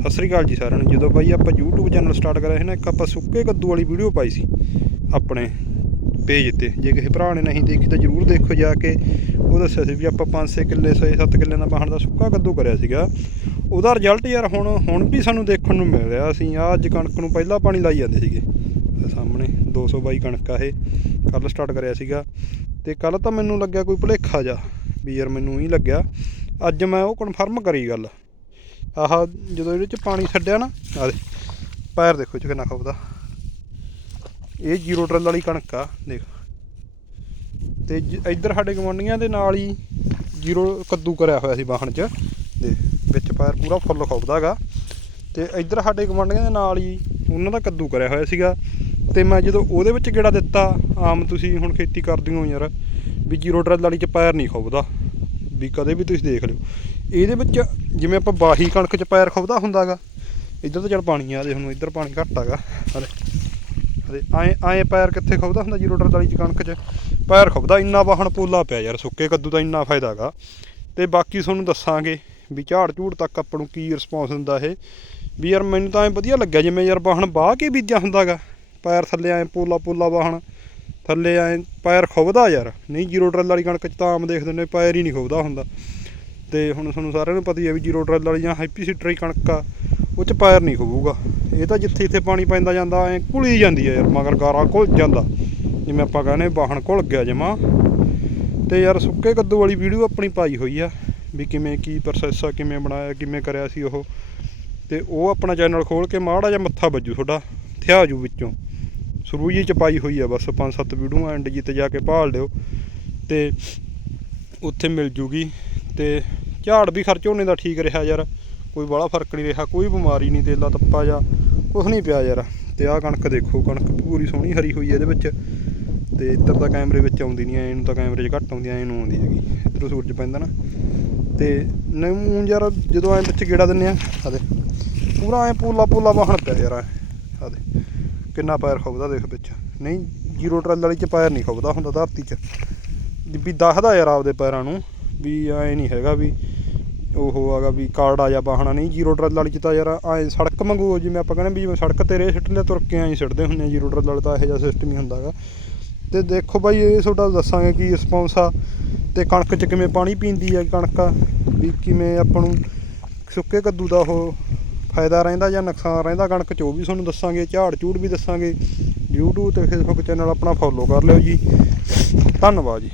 ਸਤਿ ਸ੍ਰੀ ਅਕਾਲ ਜੀ ਸਾਰਿਆਂ ਨੂੰ। ਜਦੋਂ ਬਾਈ ਆਪਾਂ YouTube ਚੈਨਲ ਸਟਾਰਟ ਕਰਿਆ ਸੀ ਨਾ, ਇੱਕ ਆਪਾਂ ਸੁੱਕੇ ਕੱਦੂ ਵਾਲੀ ਵੀਡੀਓ ਪਾਈ ਸੀ ਆਪਣੇ ਪੇਜ ਤੇ। ਜੇ ਕਿਸੇ ਭਰਾ ਨੇ ਨਹੀਂ ਦੇਖੀ ਤਾਂ ਜਰੂਰ ਦੇਖੋ ਜਾ ਕੇ। ਉਹ ਦੱਸਿਆ ਸੀ ਵੀ ਆਪਾਂ 5-6 ਕਿੱਲੇ 6-7 ਕਿੱਲੇ ਦਾ ਬਾਹਣ ਦਾ ਸੁੱਕਾ ਕੱਦੂ ਕਰਿਆ ਸੀਗਾ। ਉਹਦਾ ਰਿਜ਼ਲਟ ਯਾਰ ਹੁਣ ਹੁਣ ਵੀ ਸਾਨੂੰ ਦੇਖਣ ਨੂੰ ਮਿਲ ਰਿਹਾ। ਅਸੀਂ ਆਹ ਅੱਜ ਕਣਕ ਨੂੰ ਪਹਿਲਾਂ ਪਾਣੀ ਲਾਈ ਜਾਂਦੇ ਸੀਗੇ। ਆਹ ਸਾਹਮਣੇ 200 ਬਾਈ ਕਣਕ ਆ ਇਹ। ਕੱਲ ਸਟਾਰਟ ਕਰਿਆ ਸੀਗਾ। ਤੇ ਕੱਲ ਤਾਂ ਮੈਨੂੰ ਲੱਗਿਆ ਕੋਈ ਭੁਲੇਖਾ ਜਾ ਵੀ ਯਾਰ ਮੈਨੂੰ ਹੀ ਲੱਗਿਆ। ਅੱਜ ਮੈਂ ਉਹ ਕਨਫਰਮ ਕਰੀ ਗੱਲ। ਆਹ ਜਦੋਂ ਇਹਦੇ ਚ ਪਾਣੀ ਛੱਡਿਆ ਨਾ ਆ ਦੇ ਪੈਰ ਦੇਖੋ ਚ ਕਿੰਨਾ ਖਪਦਾ। ਇਹ ਜ਼ੀਰੋ ਟਰਲ ਵਾਲੀ ਕਣਕ ਆ, ਦੇਖ। ਤੇ ਜ- ਇੱਧਰ ਸਾਡੇ ਗਵਾਂਡੀਆਂ ਦੇ ਨਾਲ ਹੀ ਜ਼ੀਰੋ ਕੱਦੂ ਕਰਿਆ ਹੋਇਆ ਸੀ ਬਾਹਣ ਚ ਦੇ ਵਿੱਚ ਪੈਰ ਪੂਰਾ ਫੁੱਲ ਖਪਦਾਗਾ ਤੇ ਇੱਧਰ ਸਾਡੇ ਗਵਾਂਡੀਆਂ ਦੇ ਨਾਲ ਹੀ ਉਹਨਾਂ ਦਾ ਕੱਦੂ ਕਰਿਆ ਹੋਇਆ ਸੀਗਾ। ਤੇ ਮੈਂ ਜਦੋਂ ਉਹਦੇ ਵਿੱਚ ਗੇੜਾ ਦਿੱਤਾ, ਆਮ ਤੁਸੀਂ ਹੁਣ ਖੇਤੀ ਕਰਦੇ ਹੋ ਯਾਰ, ਵੀ ਜ਼ੀਰੋ ਟਰਲ ਵਾਲੀ ਚ ਪੈਰ ਨਹੀਂ ਖਪਦਾ। ਵੀ ਕਦੇ ਵੀ ਤੁਸੀਂ ਦੇਖ ਲਿਓ। ਇਹਦੇ ਵਿੱਚ ਜਿਵੇਂ ਆਪਾਂ ਬਾਹੀ ਕਣਕ ਚ ਪੈਰ ਖਪਦਾ ਹੁੰਦਾਗਾ, ਇੱਧਰ ਤਾਂ ਚੱਲ ਪਾਣੀ ਆ ਦੇ ਹੁਣ ਇੱਧਰ ਪਾਣੀ ਘੱਟ ਆਗਾ ਹਲੇ ਹਲੇ ਐ ਐ ਪੈਰ ਕਿੱਥੇ ਖਪਦਾ ਹੁੰਦਾ ਜ਼ੀਰੋ ਟਰਲ ਵਾਲੀ ਚ ਕਣਕ ਚ? ਪੈਰ ਖਪਦਾ ਇੰਨਾ ਵਾਹਣ ਪੋਲਾ ਪਿਆ ਯਾਰ, ਸੁੱਕੇ ਕੱਦੂ ਦਾ ਇੰਨਾ ਫਾਇਦਾਗਾ। ਤੇ ਬਾਕੀ ਤੁਹਾਨੂੰ ਦੱਸਾਂਗੇ ਵੀ ਝਾੜ ਝੂੜ ਤੱਕ ਆਪਾਂ ਨੂੰ ਕੀ ਰਿਸਪੌਂਸ ਦਿੰਦਾ ਇਹ, ਵੀ ਯਾਰ ਮੈਨੂੰ ਤਾਂ ਐ ਵਧੀਆ ਲੱਗਿਆ ਜਿਵੇਂ ਯਾਰ ਵਾਹਣ ਬਾਹ ਕੇ ਬੀਜਿਆ ਹੁੰਦਾਗਾ, ਪੈਰ ਥੱਲੇ ਐ ਪੋਲਾ ਪੋਲਾ ਵਾਹਣ, ਥੱਲੇ ਐ ਪੈਰ ਖੁੱਬਦਾ ਯਾਰ, ਨਹੀਂ ਜ਼ੀਰੋ ਟਰਲ ਵਾਲੀ ਕਣਕ ਚ ਤਾਂ ਆਮ ਦੇਖਦੇ ਨੇ ਪੈਰ ਹੀ ਨਹੀਂ ਖੁੱਬਦਾ ਹੁੰਦਾ। ਤੇ ਹੁਣ ਤੁਹਾਨੂੰ ਸਾਰਿਆਂ ਨੂੰ ਪਤਾ ਹੀ ਹੈ ਵੀ ਜ਼ੀਰੋ ਟਰਲ ਵਾਲੀ ਜਾਂ ਹੈਪੀ ਸੀਟਰੀ ਕਣਕ ਆ, ਉਹ ਚ ਪੈਰ ਨਹੀਂ ਖੁੱਬੂਗਾ ਇਹ ਤਾਂ ਜਿੱਥੇ ਜਿੱਥੇ ਪਾਣੀ ਪੈਂਦਾ ਜਾਂਦਾ, ਐ ਘੁਲੀ ਜਾਂਦੀ ਹੈ ਯਾਰ, ਮਗਰ ਗਾਰਾ ਘੁਲ ਜਾਂਦਾ। ਜਿਵੇਂ ਆਪਾਂ ਕਹਿੰਦੇ ਵਾਹਣ ਘੁਲ ਗਿਆ ਜਮਾ। ਤੇ ਯਾਰ ਸੁੱਕੇ ਕੱਦੂ ਵਾਲੀ ਵੀਡੀਓ ਆਪਣੀ ਪਾਈ ਹੋਈ ਆ, ਵੀ ਕਿਵੇਂ ਕੀ ਪ੍ਰੋਸੈਸ ਆ, ਕਿਵੇਂ ਬਣਾਇਆ, ਕਿਵੇਂ ਕਰਿਆ ਸੀ ਉਹ। ਤੇ ਉਹ ਆਪਣਾ ਚੈਨਲ ਖੋਲ ਕੇ ਮਾੜਾ ਜਿਹਾ ਮੱਥਾ ਵੱਜੂ ਤੁਹਾਡਾ ਥਿਆ ਜੂ ਵਿੱਚੋਂ। ਸ਼ੁਰੂ ਜੀ ਚ ਪਾਈ ਹੋਈ ਆ, ਬਸ ਪੰਜ ਸੱਤ ਵੀਡੀਓ ਐਂਡ ਜੀ ਤੇ ਜਾ ਕੇ ਭਾਲ ਲਿਓ ਤੇ ਉੱਥੇ ਮਿਲ ਜੂਗੀ। ਤੇ ਝਾੜ ਵੀ ਖਰਚ ਹੋਣੇ ਦਾ ਠੀਕ ਰਿਹਾ ਯਾਰ। ਕੋਈ ਬੜਾ ਫ਼ਰਕ ਨਹੀਂ ਰਿਹਾ, ਕੋਈ ਬਿਮਾਰੀ ਨਹੀਂ, ਤੇਲਾ ਤੱਪਾ ਜਾਂ, ਕੁਛ ਨਹੀਂ ਪਿਆ ਯਾਰ। ਤੇ ਆਹ ਕਣਕ ਦੇਖੋ, ਕਣਕ ਪੂਰੀ ਸੋਹਣੀ ਹਰੀ ਹੋਈ ਹੈ ਇਹਦੇ ਵਿੱਚ। ਤੇ ਇੱਧਰ ਤਾਂ ਕੈਮਰੇ ਵਿੱਚ ਆਉਂਦੀ ਨਹੀਂ ਐ ਇਹਨੂੰ ਤਾਂ ਕੈਮਰੇ 'ਚ ਘੱਟ ਆਉਂਦੀ ਐ ਇਹਨੂੰ ਆਉਂਦੀ ਹੈਗੀ। ਇੱਧਰੋਂ ਸੂਰਜ ਪੈਂਦਾ ਨਾ। ਤੇ ਨਮੂਨ ਯਾਰ, ਜਦੋਂ ਐਂ ਵਿੱਚ ਗੇੜਾ ਦਿੰਨੇ ਆ ਆ ਪੂਰਾ ਐ ਪੂਲਾ ਪੂਲਾ ਵਾਹਣ ਪਿਆ ਯਾਰ ਆ ਕਿੰਨਾ ਪੈਰ ਖੁੱਬਦਾ ਦੇਖ ਵਿੱਚ। ਨਹੀਂ, ਜ਼ੀਰੋ ਟਰਲ ਵਾਲੀ ਚ ਪੈਰ ਨਹੀਂ ਖੁੱਬਦਾ ਹੁੰਦਾ ਧਰਤੀ 'ਚ। ਵੀ ਦੱਸਦਾ ਯਾਰ ਆਪਦੇ ਪੈਰਾਂ ਨੂੰ। ਵੀ ਐ ਨਹੀਂ ਹੈਗਾ ਵੀ ਉਹ ਆਗਾ ਵੀ ਕਾਰਡ ਆ ਜਾ ਬਾਹਣਾ, ਨਹੀਂ ਜ਼ੀਰੋ ਟਰਲ ਵਾਲੀ ਚ ਤਾਂ ਯਾਰ ਐ ਸੜਕ ਮੰਗੂ ਜਿਵੇਂ ਆਪਾਂ ਕਹਿੰਦੇ ਵੀ ਜਿਵੇਂ ਸੜਕ ਤੇ ਰੇ ਸਿੱਟ ਲਿਆ ਤੁਰ ਕੇ ਐਂ ਸਿੱਟਦੇ ਹੁੰਦੇ ਆ ਜ਼ੀਰੋ ਟਰਲ ਵਾਲੇ ਤਾਂ ਇਹੋ ਜਿਹਾ ਸਿਸਟਮ ਹੀ ਹੁੰਦਾਗਾ ਤੇ ਦੇਖੋ ਬਾਈ, ਇਹ ਤੁਹਾਡਾ ਦੱਸਾਂਗੇ ਕੀ ਰਿਸਪੌਂਸ ਆ ਤੇ ਕਣਕ 'ਚ ਕਿਵੇਂ ਪਾਣੀ ਪੀਂਦੀ ਹੈ ਕਣਕ, ਵੀ ਕਿਵੇਂ ਆਪਾਂ ਨੂੰ ਸੁੱਕੇ ਕੱਦੂ ਦਾ ਉਹ ਫਾਇਦਾ ਰਹਿੰਦਾ ਜਾਂ ਨੁਕਸਾਨ ਰਹਿੰਦਾ ਕਣਕ 'ਚ, ਉਹ ਵੀ ਤੁਹਾਨੂੰ ਦੱਸਾਂਗੇ, ਝਾੜ ਝੂੜ ਵੀ ਦੱਸਾਂਗੇ। YouTube ਤੇ Facebook ਚੈਨਲ ਆਪਣਾ ਫੋਲੋ ਕਰ ਲਿਓ ਜੀ। ਧੰਨਵਾਦ ਜੀ।